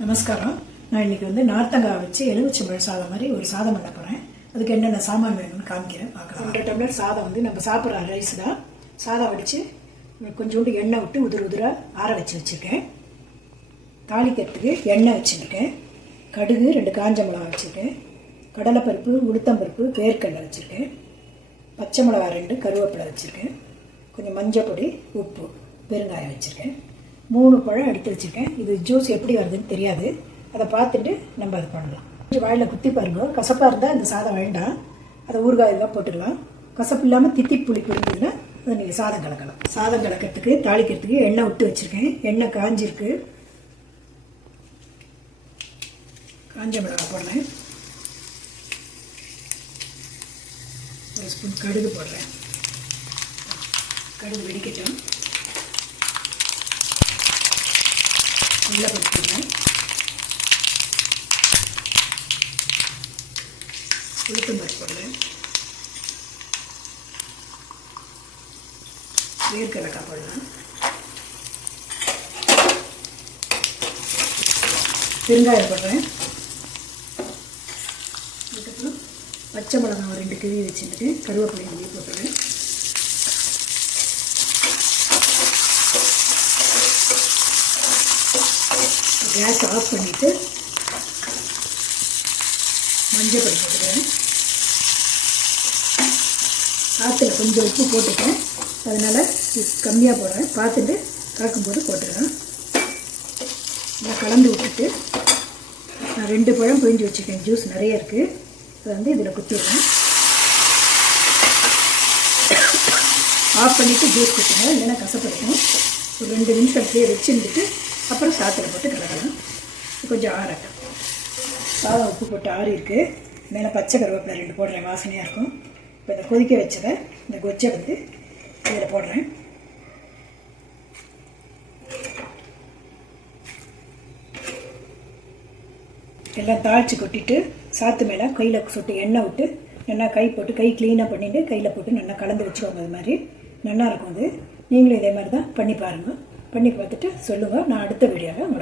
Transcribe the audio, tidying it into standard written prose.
நமஸ்காரம். நான் இன்னைக்கு நார்த்தங்காய் வச்சு எலுமிச்சம்பழ சாதம் மாதிரி ஒரு சாதம் பண்ண போகிறேன். அதுக்கு என்னென்ன சாமான் வேணும்னு காமிக்கிறேன், பார்க்கலாம். 1.5 டம்ளர் சாதம் நம்ம சாப்பிட்ற ரைஸ் தான். சாதம் வடித்து கொஞ்சோண்டு எண்ணெய் விட்டு உதிராக ஆற வச்சுருக்கேன். தாளிக்கிறதுக்கு எண்ணெய் வச்சுருக்கேன். கடுகு 2 காஞ்ச மிளகா வச்சுருக்கேன். கடலைப்பருப்பு, உளுத்தம்பருப்பு, வேர்க்கடலை வச்சுருக்கேன். பச்சை மிளகா 2, கருவேப்பிலை வச்சுருக்கேன். கொஞ்சம் மஞ்சள் பொடி, உப்பு, பெருங்காயம் வச்சுருக்கேன். 3 பழம் எடுத்து வச்சுருக்கேன். இது ஜூஸ் எப்படி வருதுன்னு தெரியாது, அதை பார்த்துட்டு நம்ம அது பண்ணலாம். கொஞ்சம் வாயில் குத்தி பாருங்க. கசப்பாக இருந்தால் இந்த சாதம் வேண்டாம், அதை ஊறுகாயெல்லாம் போட்டுக்கலாம். கசப்பு இல்லாமல் தித்தி புளிப்பு இருந்ததுன்னா அதை நீங்கள் சாதம் கலக்கலாம். சாதம் கலக்கிறதுக்கு தாளிக்கிறதுக்கு எண்ணெய் விட்டு வச்சுருக்கேன். எண்ணெய் காஞ்சிருக்கு. காஞ்ச மிளகாய் போடுறேன். 1 ஸ்பூன் கடுகு போடுறேன். கடுகு வெடிக்கட்டும். நல்லா பறிச்சுக்கிறேன். உளுத்தம்பருப்பு போடுறேன். வேர்க்கடலை போடலாம். பெருங்காயம் போடுறேன். அதுக்கப்புறம் பச்சை மிளகாய் 2 கிழி வச்சுட்டு கருவேப்பிலை கிழி போட்டுறேன். கேஸ் ஆஃப் பண்ணிவிட்டு மஞ்சள் பொடி போட்டுக்கிறேன். ஆற்றுல கொஞ்சம் உப்பு போட்டுட்டேன், அதனால் கம்மியாக போடுறேன். பார்த்துட்டு கலக்கும்போது போட்டுக்கிறேன். நல்லா கலந்து விட்டுட்டு நான் 2 பழம் பிழிஞ்சு வச்சுருக்கேன். ஜூஸ் நிறைய இருக்குது, அதை இதில் குத்திடுறேன். ஆஃப் பண்ணிவிட்டு ஜூஸ் குத்துங்க, இல்லைன்னா கசப்படுக்கும். ஒரு 2 நிமிஷம் அப்படியே வச்சுருந்துட்டு அப்புறம் சாத்தில் போட்டு கலக்கலாம். கொஞ்சம் ஆறட்டும். சாதம் உப்பு போட்டு ஆறி இருக்குது. மேலே பச்சை கருவேப்பிலை 2 போடுறேன், வாசனையாக இருக்கும். இப்போ இதை கொதிக்க வச்சதை இந்த கொச்சை இதில் போடுறேன். எல்லாம் தாளித்து கொட்டிட்டு சாத்து மேலே கையில் சொட்டு எண்ணெய் விட்டு நல்லா கை போட்டு கை க்ளீனாக பண்ணிவிட்டு கையில் போட்டு நல்லா கலந்து வச்சுக்கோங்க. அது மாதிரி நல்லா இருக்கும். அது நீங்களும் இதே மாதிரி தான் பண்ணி பாருங்கள். பண்ணி பார்த்துட்டு சொல்லுங்கள். நான் அடுத்த வீடியோவில்